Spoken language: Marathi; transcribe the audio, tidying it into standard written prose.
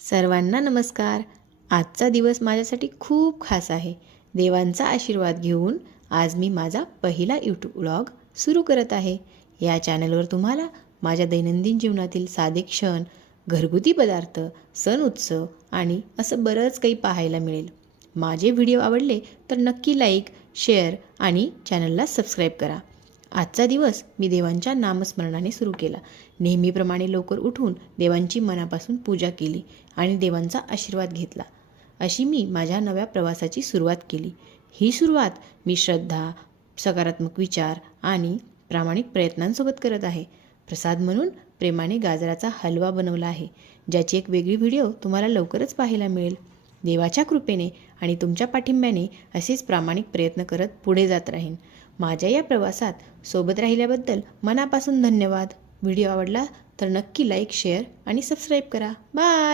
सर्वांना नमस्कार. आजचा दिवस माझ्यासाठी खूप खास आहे. देवांचा आशीर्वाद घेऊन आज मी माझा पहिला यूट्यूब व्लॉग सुरू करत आहे. या चॅनलवर तुम्हाला माझ्या दैनंदिन जीवनातील साधे क्षण, घरगुती पदार्थ, सण उत्सव आणि असं बरंच काही पाहायला मिळेल. माझे व्हिडिओ आवडले तर नक्की लाईक, शेअर आणि चॅनलला सबस्क्राईब करा. आजचा दिवस मी देवांच्या नामस्मरणाने सुरू केला. नेहमीप्रमाणे लवकर उठून देवांची मनापासून पूजा केली आणि देवांचा आशीर्वाद घेतला. अशी मी माझ्या नव्या प्रवासाची सुरुवात केली. ही सुरुवात मी श्रद्धा, सकारात्मक विचार आणि प्रामाणिक प्रयत्नांसोबत करत आहे. प्रसाद म्हणून प्रेमाने गाजराचा हलवा बनवला आहे, ज्याची एक वेगळी व्हिडिओ तुम्हाला लवकरच पाहायला मिळेल. देवाच्या कृपेने आणि तुमच्या पाठिंब्याने असेच प्रामाणिक प्रयत्न करत पुढे जात राहीन. माझ्या या प्रवासात सोबत राहिल्याबद्दल मनापासून धन्यवाद. व्हिडिओ आवडला तर नक्की लाईक, शेअर आणि सबस्क्राईब करा. बाय.